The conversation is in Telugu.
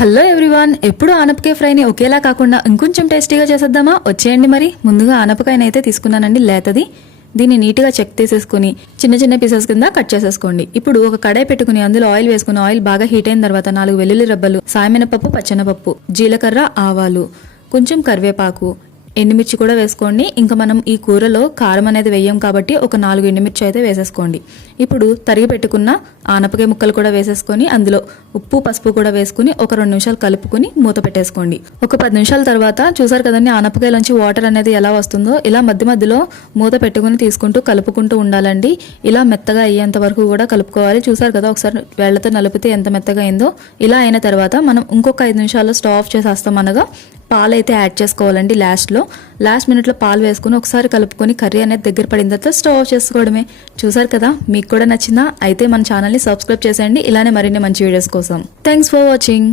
హలో ఎవ్రీవాన్ ఎప్పుడు ఆనపకాయ ఫ్రైని ఒకేలా కాకుండా ఇంకొంచెం టేస్టీగా చేసేద్దామా? వచ్చేయండి మరి. ముందుగా ఆనపకాయని అయితే తీసుకున్నానండి లేతది. దీన్ని నీట్గా చెక్ తీసేసుకుని చిన్న చిన్న పీసెస్ కింద కట్ చేసేసుకోండి. ఇప్పుడు ఒక కడాయి పెట్టుకుని అందులో ఆయిల్ వేసుకుని ఆయిల్ బాగా హీట్ అయిన తర్వాత నాలుగు వెల్లుల్లి రబ్బలు సాయమినపప్పు పచ్చెనపప్పు జీలకర్ర ఆవాలు కొంచెం కరివేపాకు ఎండుమిర్చి కూడా వేసుకోండి. ఇంకా మనం ఈ కూరలో కారం అనేది వేయం కాబట్టి ఒక నాలుగు ఎండుమిర్చి అయితే వేసేసుకోండి. ఇప్పుడు తరిగి పెట్టుకున్న ఆనపకాయ ముక్కలు కూడా వేసేసుకొని అందులో ఉప్పు పసుపు కూడా వేసుకుని ఒక రెండు నిమిషాలు కలుపుకుని మూత పెట్టేసుకోండి. ఒక పది నిమిషాల తర్వాత చూసారు కదండి ఆనపకాయలోంచి వాటర్ అనేది ఎలా వస్తుందో? ఇలా మధ్య మధ్యలో మూత పెట్టుకుని తీసుకుంటూ కలుపుకుంటూ ఉండాలండి. ఇలా మెత్తగా అయ్యేంత వరకు కూడా కలుపుకోవాలి. చూసారు కదా ఒకసారి వేళ్ళతో నలిపితే ఎంత మెత్తగా అయిందో. ఇలా అయిన తర్వాత మనం ఇంకొక ఐదు నిమిషాల్లో స్టవ్ ఆఫ్ చేసేస్తాం అనగా పాలు అయితే యాడ్ చేసుకోవాలండి లాస్ట్లో. లాస్ట్ మినిట్లో పాలు వేసుకుని ఒకసారి కలుపుకొని కర్రీ అనేది దగ్గర పడిన తర్వాత స్టవ్ ఆఫ్ చేసుకోవడమే. చూసారు కదా మీకు కూడా నచ్చిందా? అయితే మన ఛానల్ని సబ్స్క్రైబ్ చేసేయండి. ఇలానే మరిన్ని మంచి వీడియోస్ కోసం. Thanks for watching.